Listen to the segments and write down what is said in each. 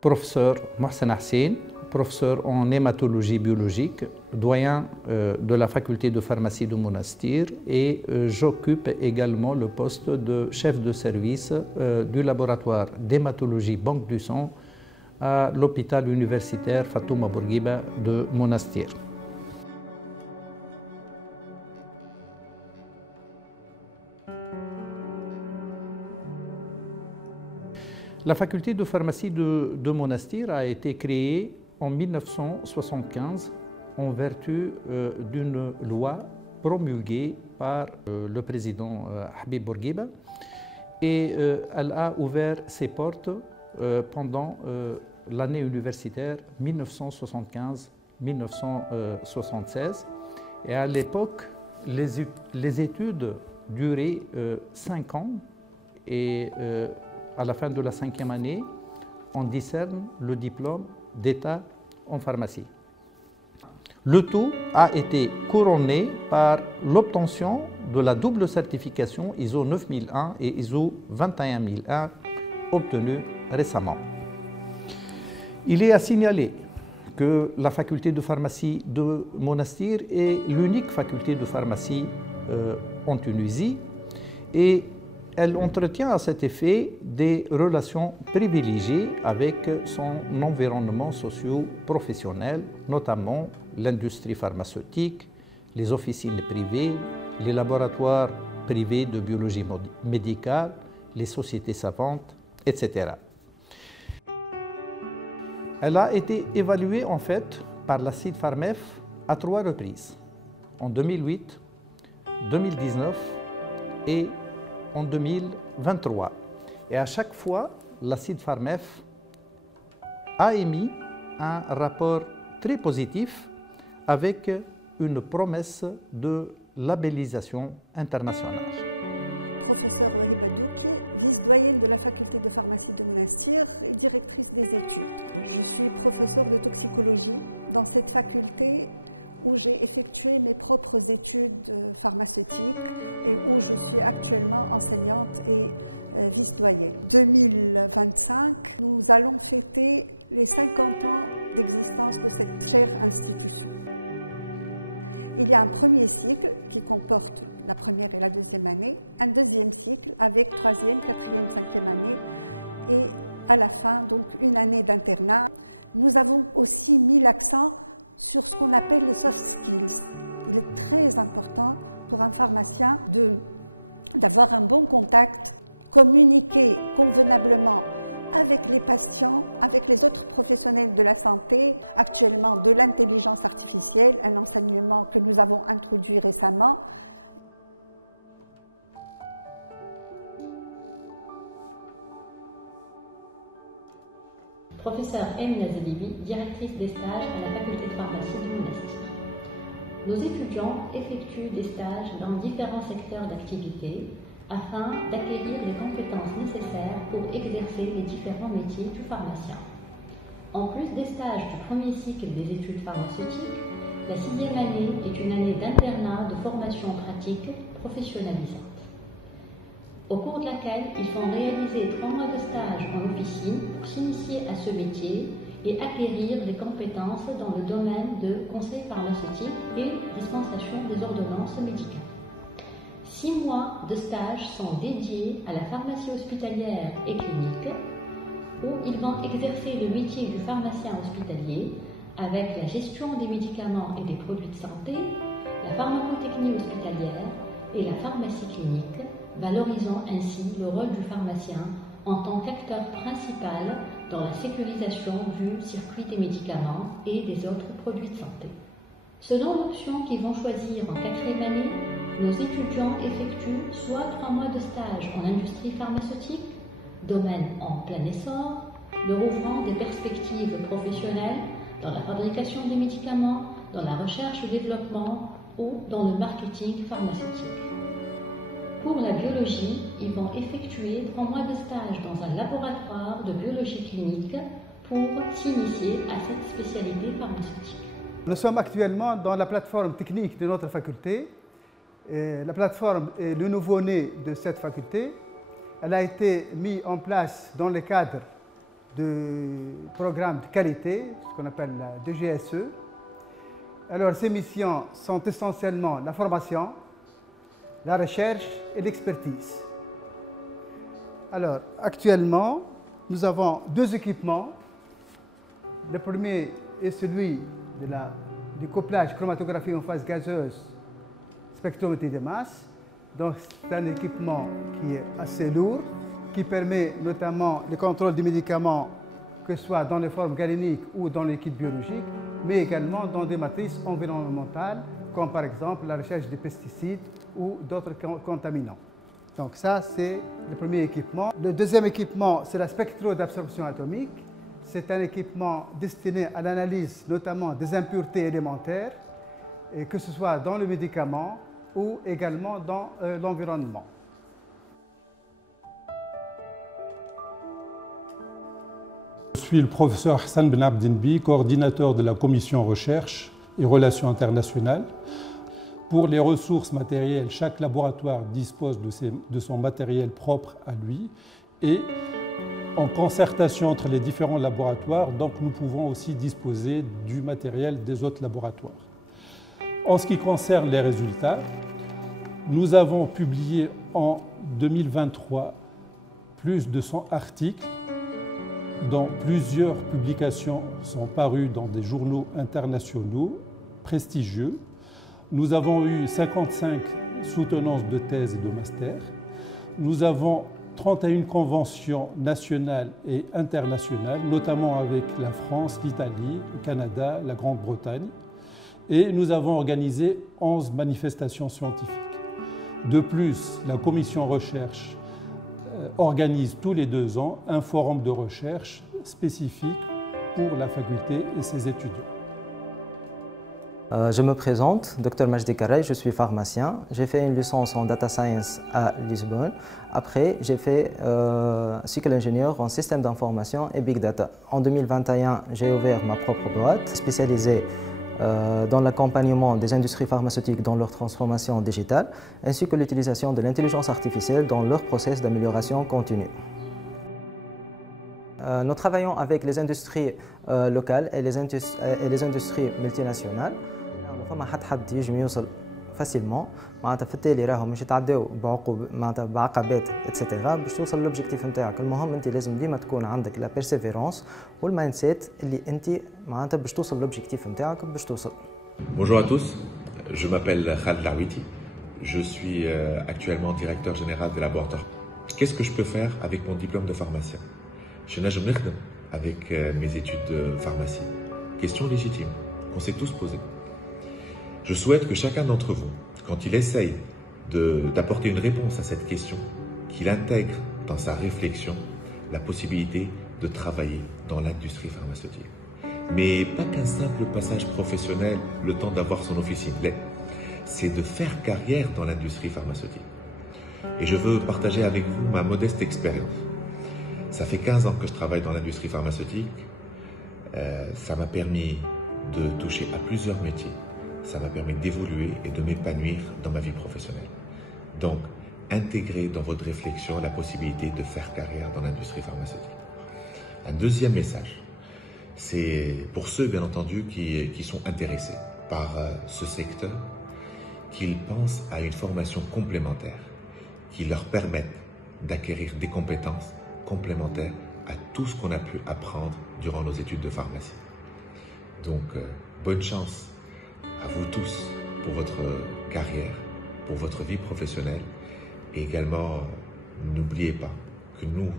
Professeur Mohsen Hussein, professeur en hématologie biologique, doyen de la faculté de pharmacie de Monastir, et j'occupe également le poste de chef de service du laboratoire d'hématologie Banque du sang à l'hôpital universitaire Fatouma Bourguiba de Monastir. La faculté de pharmacie de Monastir a été créée en 1975 en vertu d'une loi promulguée par le président Habib Bourguiba, et elle a ouvert ses portes pendant l'année universitaire 1975-1976. Et à l'époque, les études duraient 5 ans, et à la fin de la 5e année, on discerne le diplôme d'État en pharmacie. Le tout a été couronné par l'obtention de la double certification ISO 9001 et ISO 21001 obtenue récemment. Il est à signaler que la faculté de pharmacie de Monastir est l'unique faculté de pharmacie en Tunisie, et elle entretient à cet effet des relations privilégiées avec son environnement socio-professionnel, notamment l'industrie pharmaceutique, les officines privées, les laboratoires privés de biologie médicale, les sociétés savantes, etc. Elle a été évaluée en fait par la CID-Pharmef à 3 reprises, en 2008, 2019 et en 2023. Et à chaque fois, la CID-Pharmef a émis un rapport très positif avec une promesse de labellisation internationale. Professeur Wahiba Douki, vice-doyenne de la faculté de pharmacie de Monastir et directrice des études. Je suis professeure de toxicologie dans cette faculté où j'ai effectué mes propres études pharmaceutiques et où je suis actuellement enseignante et vice-doyenne. 2025, nous allons fêter les 50 ans d'existence de cette chère institution. Il y a un premier cycle qui comporte la première et la deuxième année, un deuxième cycle avec 3e, 4e, 5e année et à la fin, donc une année d'internat. Nous avons aussi mis l'accent sur ce qu'on appelle les soft skills. Il est très important pour un pharmacien d'avoir un bon contact, communiquer convenablement avec les patients, avec les autres professionnels de la santé, actuellement de l'intelligence artificielle, un enseignement que nous avons introduit récemment. Professeur Emina Zelibi, directrice des stages à la faculté de pharmacie de Monastir. Nos étudiants effectuent des stages dans différents secteurs d'activité afin d'acquérir les compétences nécessaires pour exercer les différents métiers du pharmacien. En plus des stages du premier cycle des études pharmaceutiques, la 6e année est une année d'internat de formation pratique professionnalisante, au cours de laquelle ils font réaliser 3 mois de stage en officine pour s'initier à ce métier et acquérir des compétences dans le domaine de conseil pharmaceutique et dispensation des ordonnances médicales. 6 mois de stage sont dédiés à la pharmacie hospitalière et clinique, où ils vont exercer le métier du pharmacien hospitalier avec la gestion des médicaments et des produits de santé, la pharmacotechnie hospitalière et la pharmacie clinique, valorisant ainsi le rôle du pharmacien en tant qu'acteur principal dans la sécurisation du circuit des médicaments et des autres produits de santé. Selon l'option qu'ils vont choisir en 4e année, nos étudiants effectuent soit 3 mois de stage en industrie pharmaceutique, domaine en plein essor, leur ouvrant des perspectives professionnelles dans la fabrication des médicaments, dans la recherche et développement ou dans le marketing pharmaceutique. Pour la biologie, ils vont effectuer 3 mois de stage dans un laboratoire de biologie clinique pour s'initier à cette spécialité pharmaceutique. Nous sommes actuellement dans la plateforme technique de notre faculté. La plateforme est le nouveau-né de cette faculté. Elle a été mise en place dans le cadre du programme de qualité, ce qu'on appelle la DGSE. Alors, ces missions sont essentiellement la formation, la recherche et l'expertise. Alors, actuellement, nous avons 2 équipements. Le premier est celui du couplage chromatographie en phase gazeuse, spectrométrie de masse. Donc, c'est un équipement qui est assez lourd, qui permet notamment le contrôle des médicaments, que ce soit dans les formes galéniques ou dans les kits biologiques, mais également dans des matrices environnementales, comme par exemple la recherche des pesticides ou d'autres contaminants. Donc ça, c'est le premier équipement. Le deuxième équipement, c'est la spectrodabsorption atomique. C'est un équipement destiné à l'analyse notamment des impuretés élémentaires, et que ce soit dans le médicament ou également dans l'environnement. Je suis le professeur Hassan Ben Abdinbi, coordinateur de la commission recherche et relations internationales. Pour les ressources matérielles, chaque laboratoire dispose de son matériel propre à lui et en concertation entre les différents laboratoires, donc nous pouvons aussi disposer du matériel des autres laboratoires. En ce qui concerne les résultats, nous avons publié en 2023 plus de 100 articles dont plusieurs publications sont parues dans des journaux internationaux prestigieux. Nous avons eu 55 soutenances de thèse et de master. Nous avons 31 conventions nationales et internationales, notamment avec la France, l'Italie, le Canada, la Grande-Bretagne. Et nous avons organisé 11 manifestations scientifiques. De plus, la commission recherche organise tous les 2 ans un forum de recherche spécifique pour la faculté et ses étudiants. Je me présente, Dr Majdi Karay, je suis pharmacien. J'ai fait une licence en data science à Lisbonne. Après, j'ai fait cycle ingénieur en système d'information et big data. En 2021, j'ai ouvert ma propre boîte spécialisée dans l'accompagnement des industries pharmaceutiques dans leur transformation digitale, ainsi que l'utilisation de l'intelligence artificielle dans leur process d'amélioration continue. Nous travaillons avec les industries locales et les industries multinationales. فما حد يجي يوصل فاسيلمون معناتها في التالي راهم مش يتعداو بعقبات اتسيتيرا باش توصل للوبجيكتيف نتاعك. المهم انت لازم ديما تكون عندك لا بيرسيفيرونس والمايند سيت اللي انت معناتها باش توصل للوبجيكتيف نتاعك باش توصل. Bonjour à tous, je m'appelle Khaled Laouiti, je suis actuellement directeur général des laboratoires. Qu'est-ce que je peux faire avec mon diplôme de pharmacien? Je n'ai نخدم avec mes études de pharmacie. Question légitime, on s'est tous posé. Je souhaite que chacun d'entre vous, quand il essaye d'apporter une réponse à cette question, qu'il intègre dans sa réflexion la possibilité de travailler dans l'industrie pharmaceutique. Mais pas qu'un simple passage professionnel, le temps d'avoir son officine lait, c'est de faire carrière dans l'industrie pharmaceutique. Et je veux partager avec vous ma modeste expérience. Ça fait 15 ans que je travaille dans l'industrie pharmaceutique. Ça m'a permis de toucher à plusieurs métiers. Ça m'a permis d'évoluer et de m'épanouir dans ma vie professionnelle. Donc, intégrez dans votre réflexion la possibilité de faire carrière dans l'industrie pharmaceutique. Un deuxième message, c'est pour ceux, bien entendu, qui sont intéressés par ce secteur, qu'ils pensent à une formation complémentaire qui leur permette d'acquérir des compétences complémentaires à tout ce qu'on a pu apprendre durant nos études de pharmacie. Donc, bonne chance à vous tous pour votre carrière, pour votre vie professionnelle. Et également, n'oubliez pas que nous,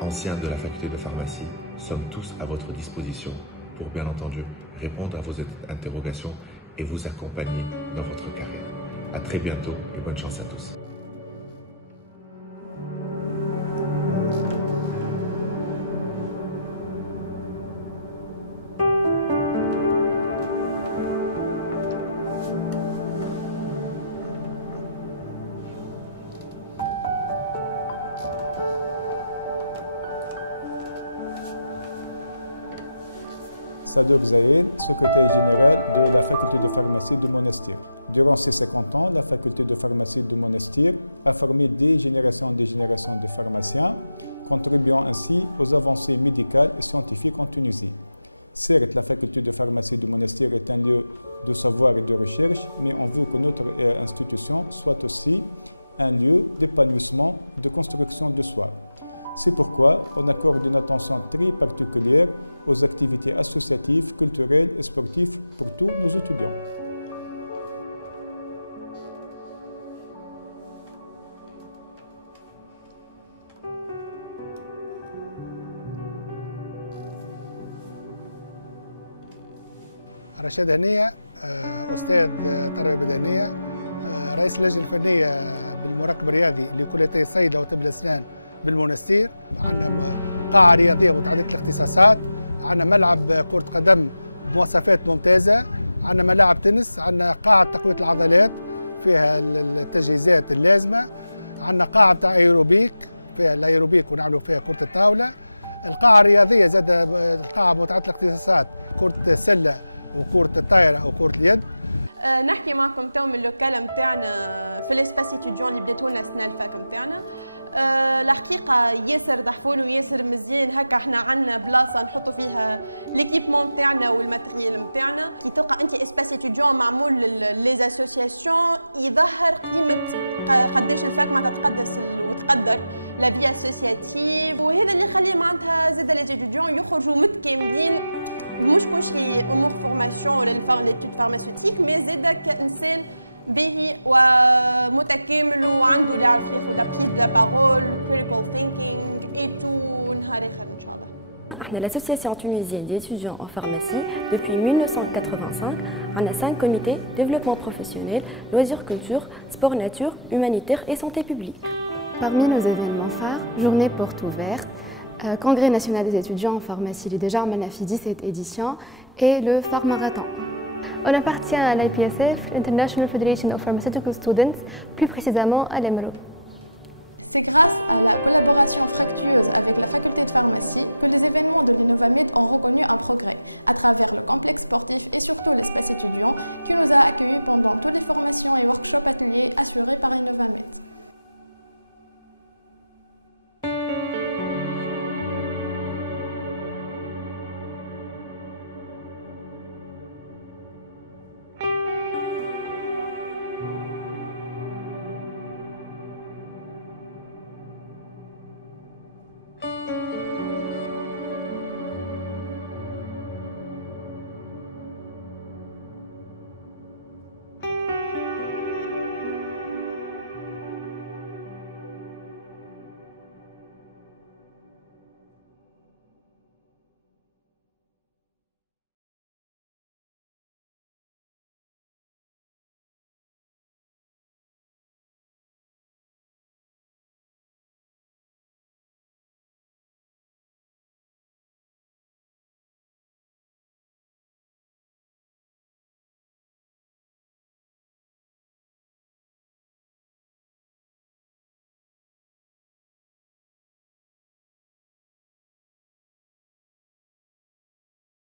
anciens de la faculté de pharmacie, sommes tous à votre disposition pour bien entendu répondre à vos interrogations et vous accompagner dans votre carrière. À très bientôt et bonne chance à tous. Sadouk Zahid, secrétaire général de la faculté de pharmacie de Monastir. Durant ces 50 ans, la faculté de pharmacie de Monastir a formé des générations de pharmaciens, contribuant ainsi aux avancées médicales et scientifiques en Tunisie. Certes, la faculté de pharmacie de Monastir est un lieu de savoir et de recherche, mais on veut que notre institution soit aussi un lieu d'épanouissement et de construction de soi. C'est pourquoi on accorde une attention très particulière aux activités associatives, culturelles et sportives pour tous nos étudiants. رشاد هنية أستاذ تربية بدنية رئيس اللجنة الفنية بالمراقب الرياضي لكليتي الصيدلة وطب الأسنان بالمنستير. عندنا قاعة رياضية متعددة الاختصاصات، عندنا ملعب كرة قدم بمواصفات ممتازة، عندنا ملاعب تنس، عندنا قاعة تقوية العضلات فيها التجهيزات اللازمة، عندنا قاعة بتاع ايروبيك فيها الايروبيك ونعملوا فيها كرة الطاولة. القاعة الرياضية زاد القاعة متعددة الاختصاصات، كرة السلة وكرة الطايرة وكرة اليد. نحكي معكم تو من اللوكال نتاعنا في الاسباس اتيديون اللي بداتوا لنا السنه الفاك نتاعنا. الحقيقه ياسر ضحفول وياسر مزيان، هكا احنا عندنا بلاصه نحطوا فيها ليكيبمون نتاعنا والماتريال نتاعنا. كي تلقى انت اسباس اتيديون معمول لي اسوسياسيون يظهر قيمه قداش الفاك معناتها تقدس وتقدر لا في اسوسياتيف، وهذا اللي يخلي معناتها زاد لي اتيديون يخرجوا متكاملين، مش كل شيء امور فورماسيون ولا ليتود فارماسيوتيك، مي زاد كانسان باهي ومتكامل وعنده اللي يعرف ياخذ ابريز دو لا بارول، critical thinking et tout نهار اخر ان شاء الله. احنا l'association tunisienne d'étudiants en pharmacie depuis 1985. On a 5 comités: développement professionnel, loisirs culture, sport nature, humanitaire et santé publique. Parmi nos événements phares, journée porte ouverte, Congrès national des étudiants en pharmacie, il est déjà en Manafidi cette édition, et le Pharmarathon. On appartient à l'IPSF, International Federation of Pharmaceutical Students, plus précisément à l'EMRO. C'est grâce à la collaboration fructueuse avec la faculté de pharmacie que les événements de l'Innovamed ont reconnu un progrès à travers le complexe sportif et surtout l'espace étudiant qui nous a accueillis pendant toutes les formations et workshops ateliers assurés par Innovamed.